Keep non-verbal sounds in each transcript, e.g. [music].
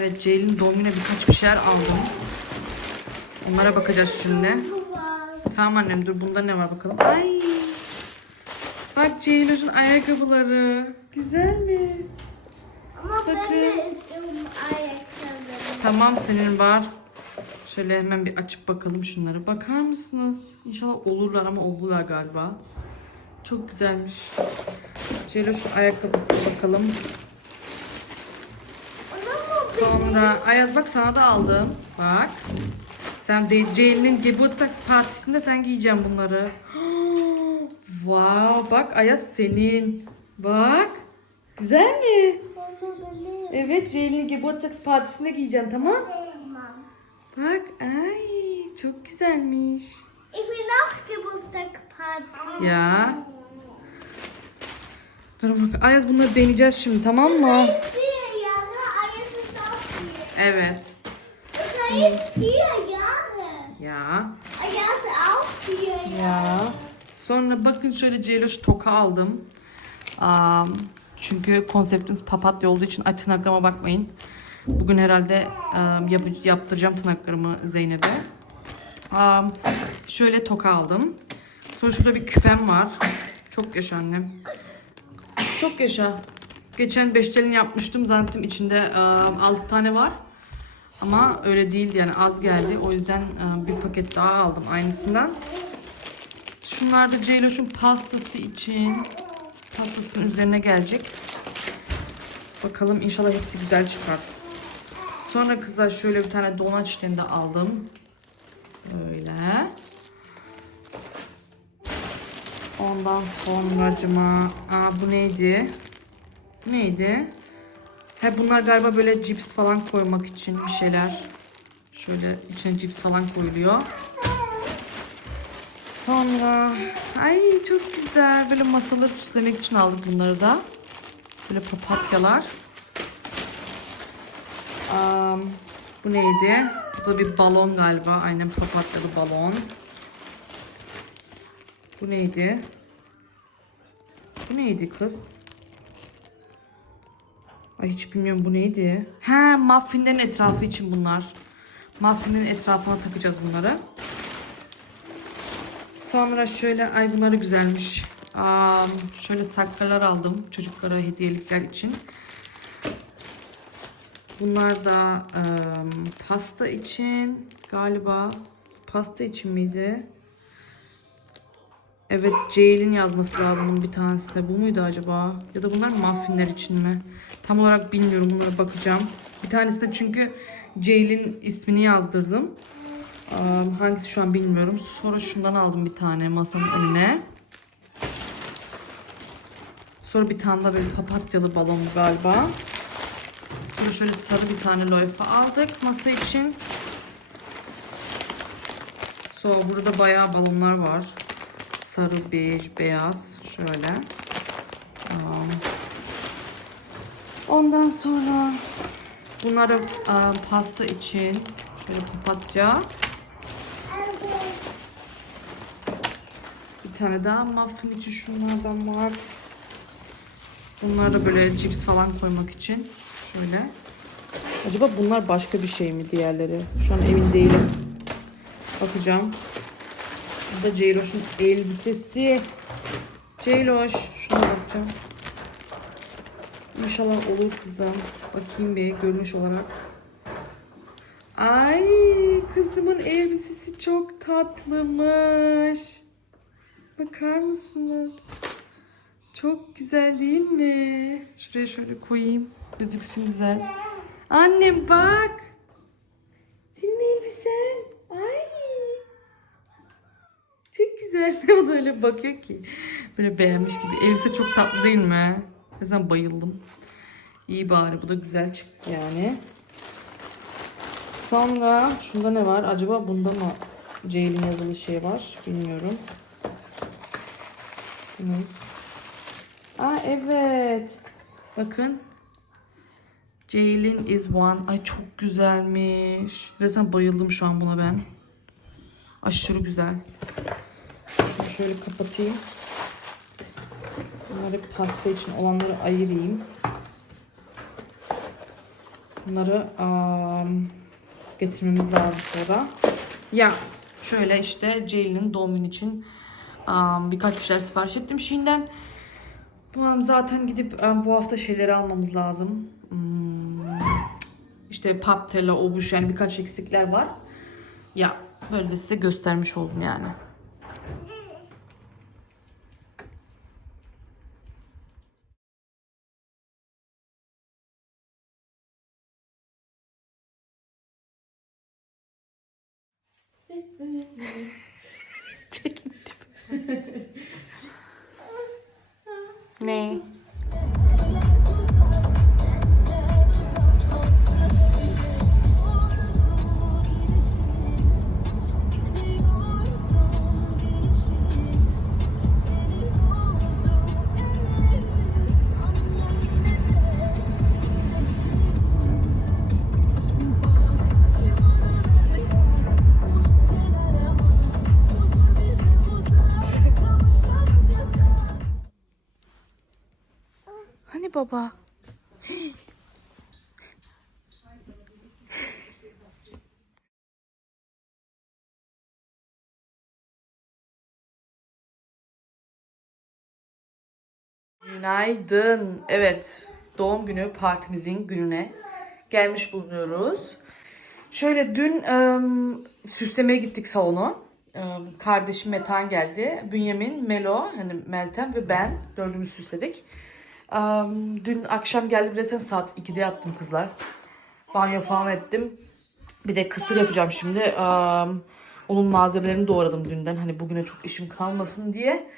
Evet Ceylin doğum gününe birkaç bir şeyler aldım. Onlara bakacağız şimdi. Tamam annem dur bunda ne var bakalım. Ay. Bak Ceyloş'un ayakkabıları. Güzel mi? Ama ben Bakın. de istiyorum ayakkabıları. Tamam senin var. Şöyle hemen bir açıp bakalım şunları. Bakar mısınız? İnşallah olurlar ama oldular galiba. Çok güzelmiş. Ceyloş'un ayakkabısı bakalım. Sonra Ayaz bak sana da aldım. Bak. Sen de Geburtstags partisinde sen giyeceksin bunları. [gasps] wow bak Ayaz senin. Bak. Güzel mi? Evet Ceylin'in Geburtstags partisinde giyeceksin tamam? Bak ay çok güzelmiş. Ya. Dur bak Ayaz bunları deneyeceğiz şimdi tamam mı? Evet. Ya. Ya. Sonra bakın şöyle Celoş toka aldım. Aa, çünkü konseptimiz papatya olduğu için ay tırnaklarıma bakmayın. Bugün herhalde um, yap- yaptıracağım tırnaklarımı Zeynep'e. Aa, şöyle toka aldım. Sonra şurada bir küpem var. Çok yaşa annem. Çok yaşa. Geçen beştelin yapmıştım. Zannettim içinde um, 6 tane var. Ama öyle değildi yani az geldi. O yüzden um, bir paket daha aldım aynısından. Şunlar da Ceyloş'un pastası için. Pastasının üzerine gelecek. Bakalım inşallah hepsi güzel çıkar. Sonra kızlar şöyle bir tane işlerini de aldım. Böyle. Ondan sonracıma... Aa bu neydi? Bu neydi? He bunlar galiba böyle cips falan koymak için bir şeyler. Şöyle içine cips falan koyuluyor. Sonra ay çok güzel böyle masaları süslemek için aldık bunları da. Böyle papatyalar. Am, bu neydi? Bu da bir balon galiba. Aynen papatyalı balon. Bu neydi? Bu neydi kız? Ay hiç bilmiyorum bu neydi. He muffinlerin etrafı için bunlar. Muffinlerin etrafına takacağız bunları. Sonra şöyle ay bunları güzelmiş. Aa, şöyle saklalar aldım çocuklara hediyelikler için. Bunlar da em, pasta için galiba pasta için miydi? Evet Ceylin yazması lazım bunun bir tanesi de. Bu muydu acaba? Ya da bunlar muffinler için mi? Tam olarak bilmiyorum bunlara bakacağım. Bir tanesi de çünkü Ceylin ismini yazdırdım. Am, hangisi şu an bilmiyorum. Sonra şundan aldım bir tane masanın önüne. Sonra bir tane daha böyle papatyalı balon galiba. Sonra şöyle sarı bir tane loyfa aldık masa için. Sonra burada bayağı balonlar var. Sarı, bej, beyaz. Şöyle. Am, Ondan sonra bunları am, pasta için şöyle papatya. Bir tane daha muffin için şunlardan var. Bunlar da böyle cips falan koymak için. Şöyle. Acaba bunlar başka bir şey mi diğerleri? Şu an emin değilim. Bakacağım. Burada Ceyloş'un elbisesi. Ceyloş. Şuna bakacağım. İnşallah olur kızım. Bakayım bir görünüş olarak. Ay kızımın elbisesi çok tatlıymış. Bakar mısınız? Çok güzel değil mi? Şuraya şöyle koyayım. Gözüksün güzel. Annem bak. Senin elbisen. Ay. Çok güzel. [laughs] O da öyle bakıyor ki. Böyle beğenmiş gibi. Elbise çok tatlı değil mi? Mesela bayıldım. İyi bari bu da güzel çıktı yani. Sonra şunda ne var? Acaba bunda mı Ceylin yazılı şey var? Bilmiyorum. Ne? Aa evet. Bakın. Ceylin is one. Ay çok güzelmiş. Resmen bayıldım şu an buna ben. Aşırı güzel. Şöyle kapatayım. Bunları pasta için olanları ayırayım. Bunları am, getirmemiz lazım sonra. Ya şöyle işte Ceylin'in doğum günü için am, birkaç bir şeyler sipariş ettim. Bu an zaten gidip am, bu hafta şeyleri almamız lazım. Hmm, işte paptela, obuş yani birkaç eksikler var. Ya böyle de size göstermiş oldum yani. Çekim Ne? Baba? Günaydın. Evet, doğum günü partimizin gününe gelmiş bulunuyoruz. Şöyle dün ım, süslemeye gittik salonu. Im, kardeşim Metan geldi. Bünyamin, Melo, hani Meltem ve ben dördümüz süsledik. Am, dün akşam geldi resmen saat 2'de yattım kızlar. Banyo falan ettim. Bir de kısır yapacağım şimdi. Am, onun malzemelerini doğradım dünden. Hani bugüne çok işim kalmasın diye.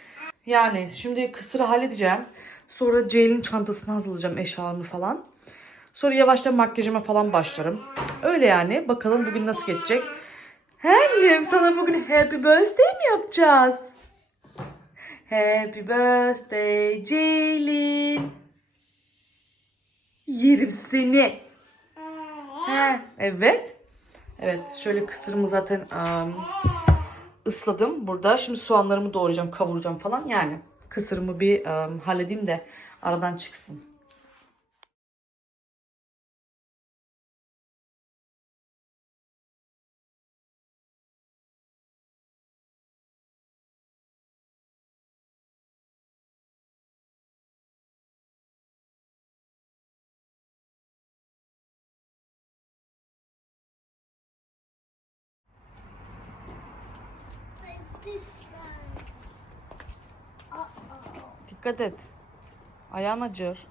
Yani şimdi kısırı halledeceğim. Sonra Ceylin çantasını hazırlayacağım eşyalarını falan. Sonra yavaştan makyajıma falan başlarım. Öyle yani. Bakalım bugün nasıl geçecek. Annem sana bugün happy birthday mi yapacağız? Happy birthday Ceylin. Yerim seni. He, evet. Evet şöyle kısırımı zaten um, ısladım burada. Şimdi soğanlarımı doğrayacağım, kavuracağım falan. Yani kısırımı bir um, halledeyim de aradan çıksın. Dikkat et. Ayağın acır.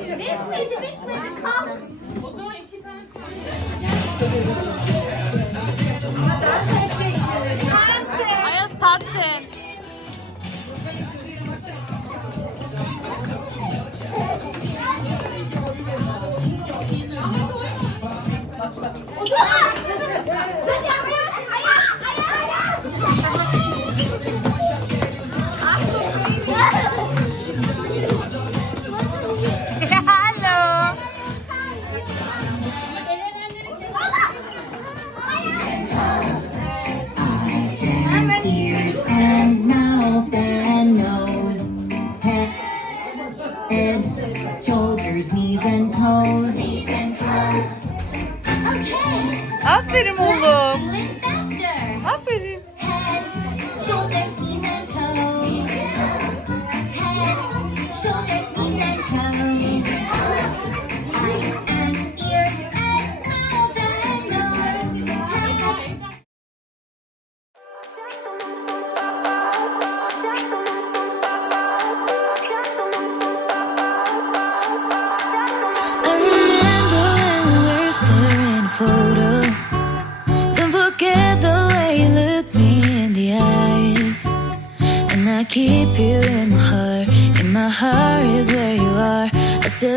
Bitmedi bitmedi kalk. O zaman iki tane Tatlı. Ayaz tatlı. Aferin oğlum.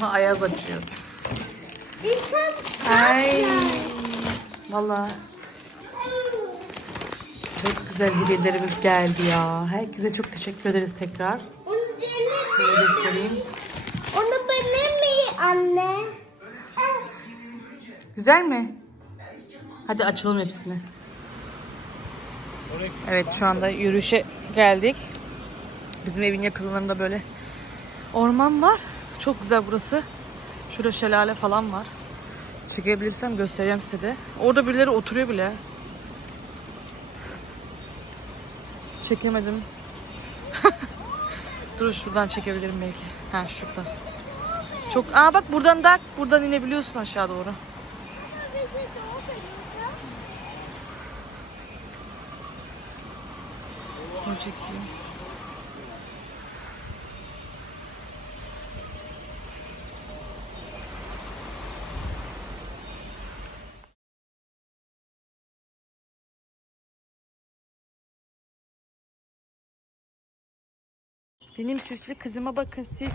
Ama Ayaz açıyor. Ay. Valla çok güzel hediyelerimiz geldi ya. Herkese çok teşekkür ederiz tekrar. onu Şöyle göstereyim. Onu benim mi anne? Güzel mi? Hadi açalım hepsini. Evet şu anda yürüyüşe geldik. Bizim evin yakınlarında böyle orman var. Çok güzel burası. Şurada şelale falan var. Çekebilirsem göstereceğim size de. Orada birileri oturuyor bile. Çekemedim. [laughs] Dur şuradan çekebilirim belki. Ha şuradan. Çok Aa bak buradan da buradan inebiliyorsun aşağı doğru. Onu çekeyim. Benim süslü kızıma bakın siz.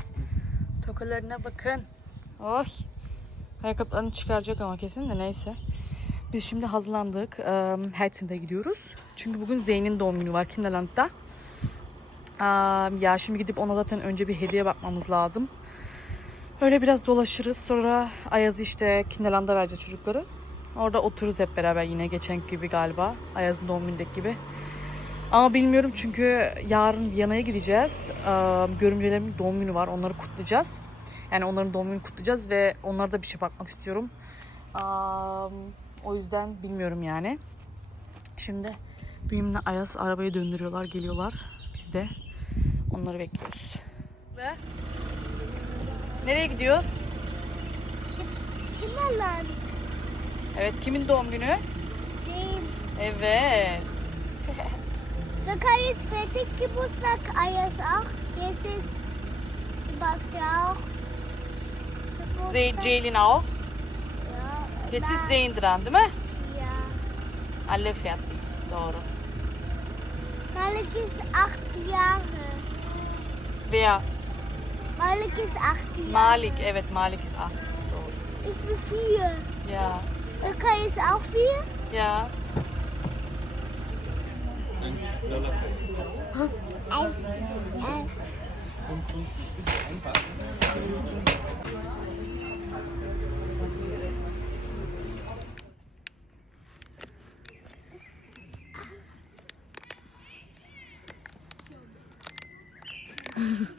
Tokalarına bakın. Oy. Ayakkabılarını çıkaracak ama kesin de neyse. Biz şimdi hazırlandık. Ee, Hertin'de gidiyoruz. Çünkü bugün Zeyn'in doğum günü var Kinderland'da. Ee, ya şimdi gidip ona zaten önce bir hediye bakmamız lazım. Öyle biraz dolaşırız. Sonra Ayaz'ı işte Kinderland'a vereceğiz çocukları. Orada otururuz hep beraber yine geçen gibi galiba. Ayaz'ın doğum günündeki gibi. Ama bilmiyorum çünkü yarın Viyana'ya gideceğiz. Ee, görümcelerimin doğum günü var. Onları kutlayacağız. Yani onların doğum gününü kutlayacağız ve onlara da bir şey bakmak istiyorum. O yüzden bilmiyorum yani. Şimdi Büyümle Ayaz arabayı döndürüyorlar, geliyorlar. Biz de onları bekliyoruz. Ve nereye gidiyoruz? Kinderland. Evet, kimin doğum günü? Zeyn. Evet. Da kann jetzt fertig Geburtstag, Ayas auch. Jetzt ist Sebastian auch. Geburtstag. Ceylin auch. Ja, Jetzt ist Zeyn dran değil mi? Ja. Alle fertig. Doğru. Malik ist acht Jahre. Wer? Malik ist acht Jahre. Malik. Evet, Malik ist 8. Doğru. Ich bin vier. Ja. Da kann ist auch vier. Ja. dann schneller Au, au. Um 50. Mm-hmm.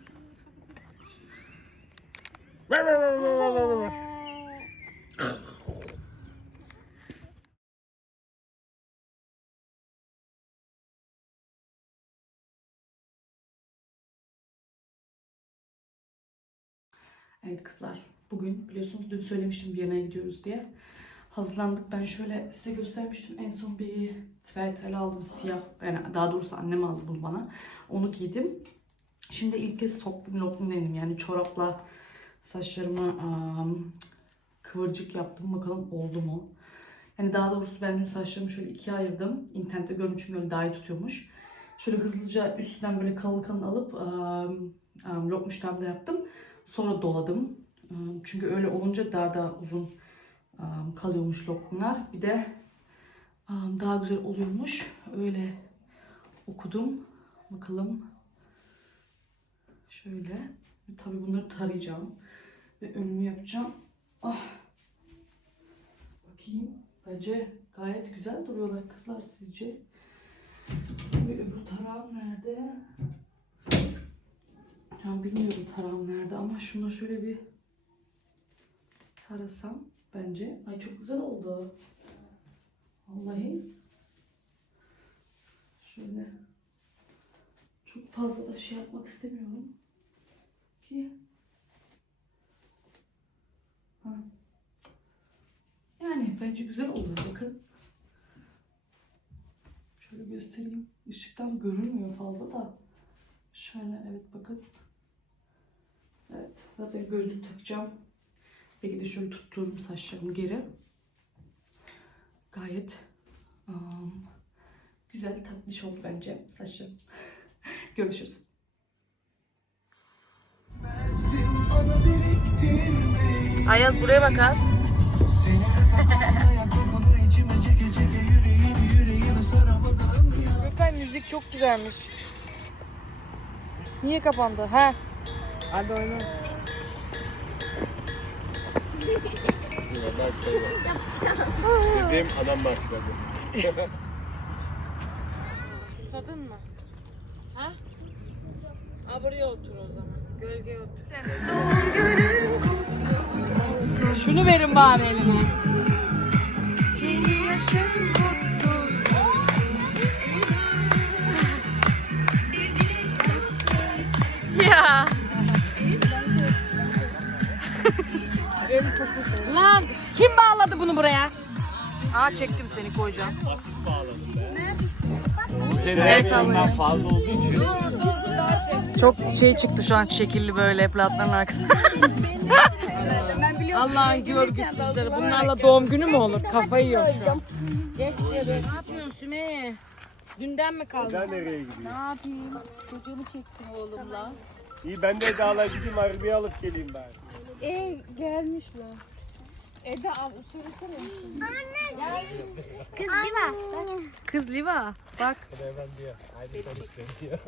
Evet kızlar. Bugün biliyorsunuz dün söylemiştim Viyana'ya gidiyoruz diye. Hazırlandık. Ben şöyle size göstermiştim. En son bir sweater aldım siyah. Yani daha doğrusu annem aldı bunu bana. Onu giydim. Şimdi ilk kez soktum lokma dedim. Yani çorapla saçlarıma am, kıvırcık yaptım. Bakalım oldu mu? Yani daha doğrusu ben dün saçlarımı şöyle ikiye ayırdım. İnternette görmüşüm böyle daha iyi tutuyormuş. Şöyle hızlıca üstten böyle kalın kalın alıp um, um, lokmuş tabla yaptım. Sonra doladım. Çünkü öyle olunca daha da uzun um, kalıyormuş lokumlar. Bir de um, daha güzel oluyormuş. Öyle okudum. Bakalım. Şöyle. Tabii bunları tarayacağım. Ve önümü yapacağım. Ah. Bakayım. Bence gayet güzel duruyorlar kızlar sizce. Ve öbür tarağım nerede? Ben bilmiyorum tarağım nerede ama şuna şöyle bir tarasam bence. Ay çok güzel oldu. Vallahi. Şöyle çok fazla da şey yapmak istemiyorum. Ki ha. Yani bence güzel oldu bakın. Şöyle göstereyim. Işıktan görünmüyor fazla da. Şöyle evet bakın. Evet zaten gözlük takacağım. Belki de şöyle tuttururum saçlarımı geri. Gayet um, güzel tatlış oldu bence saçlarım. [laughs] Görüşürüz. Ayaz buraya bak az. [laughs] Gökay müzik çok güzelmiş. Niye kapandı? Ha? Hadi oyna. Dedim adam başladı. Susadın mı? Ha? Ha buraya otur o zaman. Gölgeye otur. Şunu verin bari eline. Ya. Lan kim bağladı bunu buraya? Aa çektim seni koyacağım. Bu sene bundan fazla olduğu için. Çok şey çıktı şu an şekilli böyle platların arkasında. [laughs] Allah'ın görgüsüzleri. Bunlarla doğum günü mü olur? Kafayı yiyor şu an. Geç. Ne yapıyorsun Sümeyye? Dünden mi kaldın? Ben nereye gidiyor? Ne yapayım? Çocuğumu çektim oğlumla. İyi ben de Eda'la gideyim arabayı alıp geleyim ben. E gelmişler. Eda al söylesene. Anne. Kız Liva. Kız Liva bak. Ben diyor. Haydi konuşalım diyor.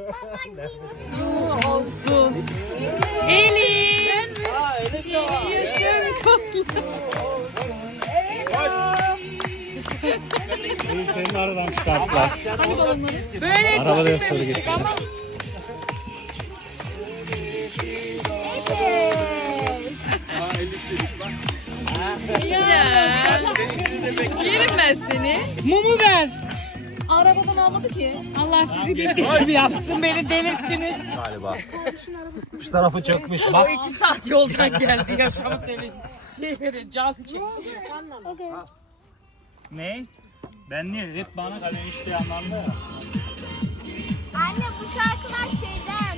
[laughs] Olsun. Elif. Senin aradan çıkarttılar. Böyle Arabaya soru getir. Ama Yerim ben seni. mumu ver. Arabadan almadı ki. Allah sizi bildiği gibi yapsın. Beni delirttiniz. Galiba. Şu tarafı çökmüş O bak. iki saat yoldan geldi yaşama senin. Şey verin can çekti. Ne? Ben niye? Hep bana kalıyor işte anlamda ya. Anne bu şarkılar şeyden.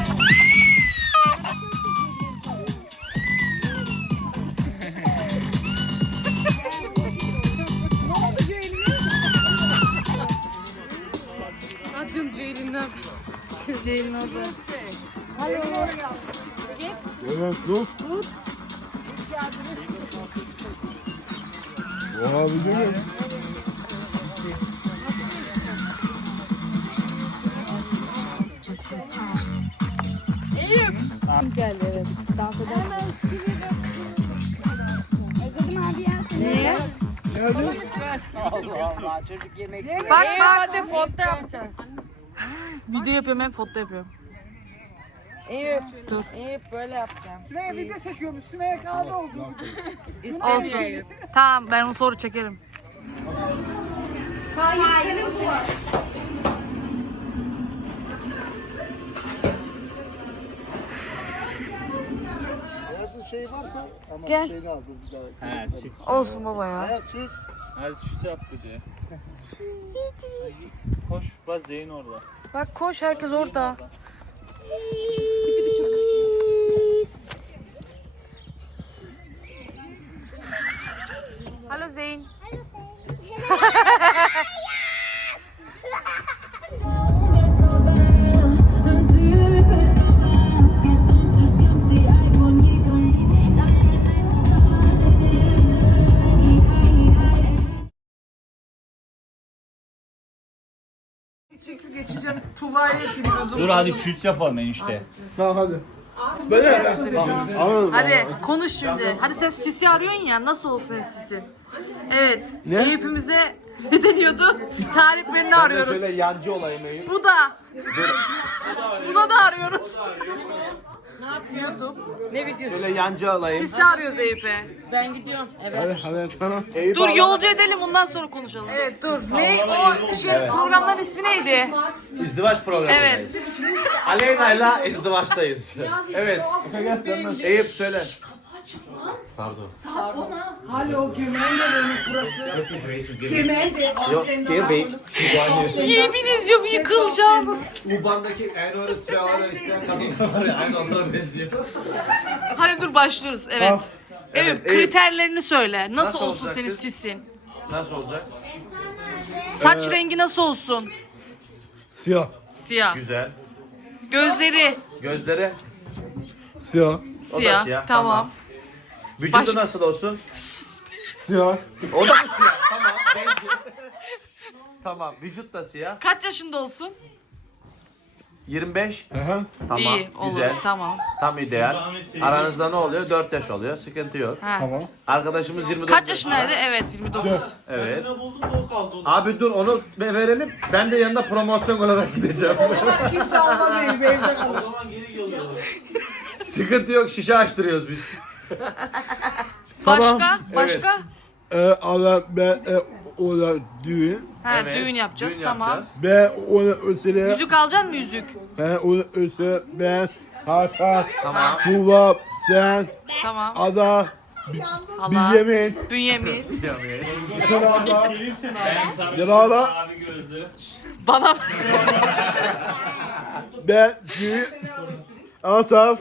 Ceylin orada. Evet dur. Oha biliyorum. Özledim abi ya. Niye? Allah Allah çocuk yemek Bak Ee, bak. hadi foto yapacağım. Video yapıyorum hem foto yapıyorum. Eyüp. Dur. Eyüp böyle yapacağım. Olsun. Tamam ben onu sonra çekerim. Ayaz'ın şeyi varsa ama Gel. şeyini aldı. He süt. Olsun baba ya. Ayaz sus. Hadi süt yaptı diyor. Koş bak Zeyn orada. Bak koş herkes orada. Alo Zeyn. [laughs] [laughs] çekip geçeceğim. Tuva'ya yapayım. Dur hadi küs yapalım enişte. Tamam hadi. Böyle. Anladım. Hadi konuş şimdi. Hadi sen Sisi arıyorsun ya. Nasıl olsun Sisi? Evet. Ne? Eyüp'ümüze [laughs] ne deniyordu? Tariflerini arıyoruz. Söyle yancı olayım Eyüp. Bu da. Buna da arıyoruz. [laughs] Ne yapıyordum? Ne videosu? Söyle yancı alayım. Sisi arıyoruz Eyüp'e. Ben gidiyorum. Evet. Hadi hadi tamam. Eyüp Dur yolcu edelim ondan sonra konuşalım. Evet dur. Ne o şey Programların ismi neydi? İzdivaç programındayız. Evet. Aleyna'yla izdivaçtayız. evet. Eyüp söyle. Alo Gömende'nin burası. Gömende. Yok, Eyüp Bey. Yemin ediyorum yıkılacağım. Uban'daki en öyle travma isteyen kadınlar var ya aynı onlara benziyor. Hadi dur başlıyoruz. Evet. Evet, Eyüp. kriterlerini söyle. Nasıl, Nasıl olsun olacak senin sisin? Nasıl olacak? Saç rengi nasıl olsun? Siyah. Siyah. Güzel. Gözleri Gözleri. Siyah. O da siyah. siyah, Tamam. Vücudu Baş- nasıl olsun? Siyah. O da mı siyah? Tamam. Bence. tamam. Vücut da siyah. Kaç yaşında olsun? 25. Aha. Tamam. İyi olur. Güzel. Tamam. Tam ideal. Aranızda ne oluyor? 4 yaş oluyor. Sıkıntı yok. Ha. Tamam. Arkadaşımız 29 Kaç yaşındaydı? Evet 29. Evet. Abi dur onu ve- verelim. Ben de yanında promosyon olarak gideceğim. Kimse almaz Eyüp evde kalır. Sıkıntı yok. Şişe açtırıyoruz biz. [laughs] Başka? Başka? Ee, Allah ben e, ona düğün. Ha, Evet, düğün yapacağız. düğün tamam. yapacağız. Ben ona ösele. Yüzük alacaksın mı yüzük? Ben ona ösele. Ben Hasan. Tamam. Tuva. Sen. Tamam. Ada. Allah. Bilgemin. Bünyamin. Sırada. Yalala. Bana Ben düğün. Ataf.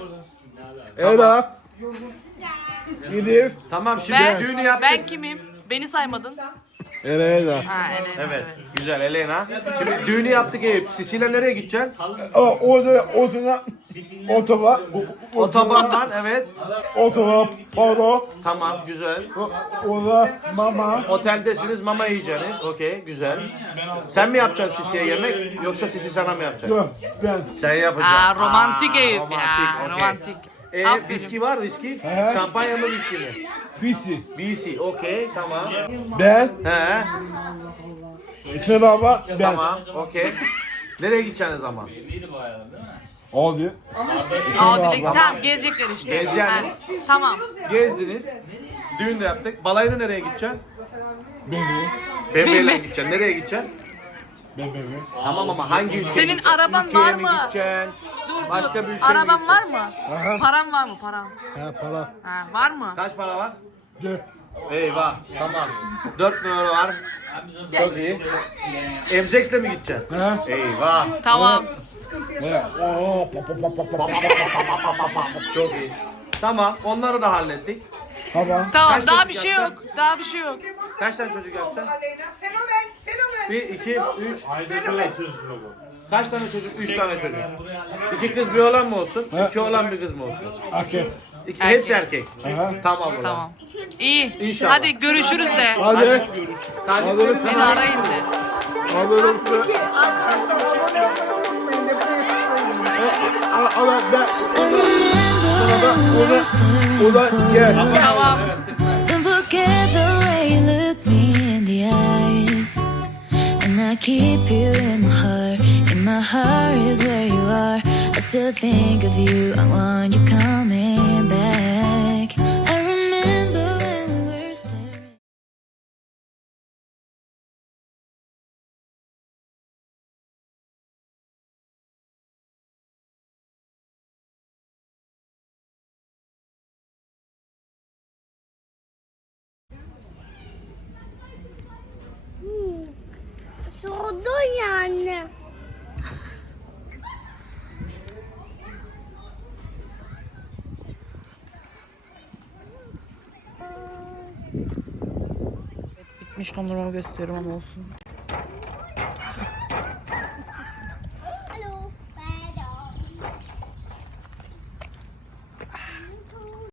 Ela. Elif. Tamam şimdi ben, düğünü yaptık. ben kimim? Beni saymadın. Elena. Ha evet. Evet. Güzel Elena. Şimdi düğünü yaptık Eyüp. Sisi'yle nereye gideceksin? Aa, orada otuna otoba Otobandan evet. otoba paro Tamam güzel. orada mama Oteldesiniz mama yiyeceksiniz. Okey güzel. Sen mi yapacaksın Sisi'ye yemek yoksa Sisi sana mı yapacak? yok ben Sen yapacaksın. Aa, romantik Aa, Eyüp romantik, ya. okey. Romantik. Ee, Aferin. viski var viski. He. Şampanya mı viski mi? fisi BC okey tamam. ben He işte baba ben tamam okey. Nereye gideceksiniz ama? oldu Aa dilek. Tamam gezecekler işte. Gezeceğiz. Ha, Tamam. Gezdiniz. Düğün de yaptık. Balayına nereye gideceksin? beni Bebeğiyle gideceksin. Nereye gideceksin? Ben beni Tamam ama hangi ülkeye Senin gideceksin? araban Ülkeye var mi mı? gideceksin? Dur Başka dur. bir ülkeye mi Araban var mı? Aha. Paran var mı paran? ha para Ha, var mı? Kaç para var? dört Eyvah. Tamam. 4 milyon var. Çok iyi. Emzek'le mi gideceksin? ha Eyvah. Tamam. ha oo pa pa pa pa pa pa pa Çok iyi. Tamam. Onları da hallettik. tamam Tamam Kaç daha çocuk bir şey yapacaksın? yok. Daha bir şey yok. Kaç tane çocuk? Aleyna fenomen 1, 2, 3. Kaç tane çocuk? 3 tane çocuk. 2 kız bir oğlan mı olsun? 2 oğlan bir kız mı olsun? okey İki, hepsi erkek. aha Tamam ulan. Tamam. İyi. İnşallah. Hadi görüşürüz de. hadi Talipleriniz Beni arayın de. alırım Ki arkadaşlar abone olmayı unutmayın da buraya tıklayın. I keep you in my heart. In my heart is where you are. I still think of you. I want you coming Dondurmamı gösteriyorum ama olsun.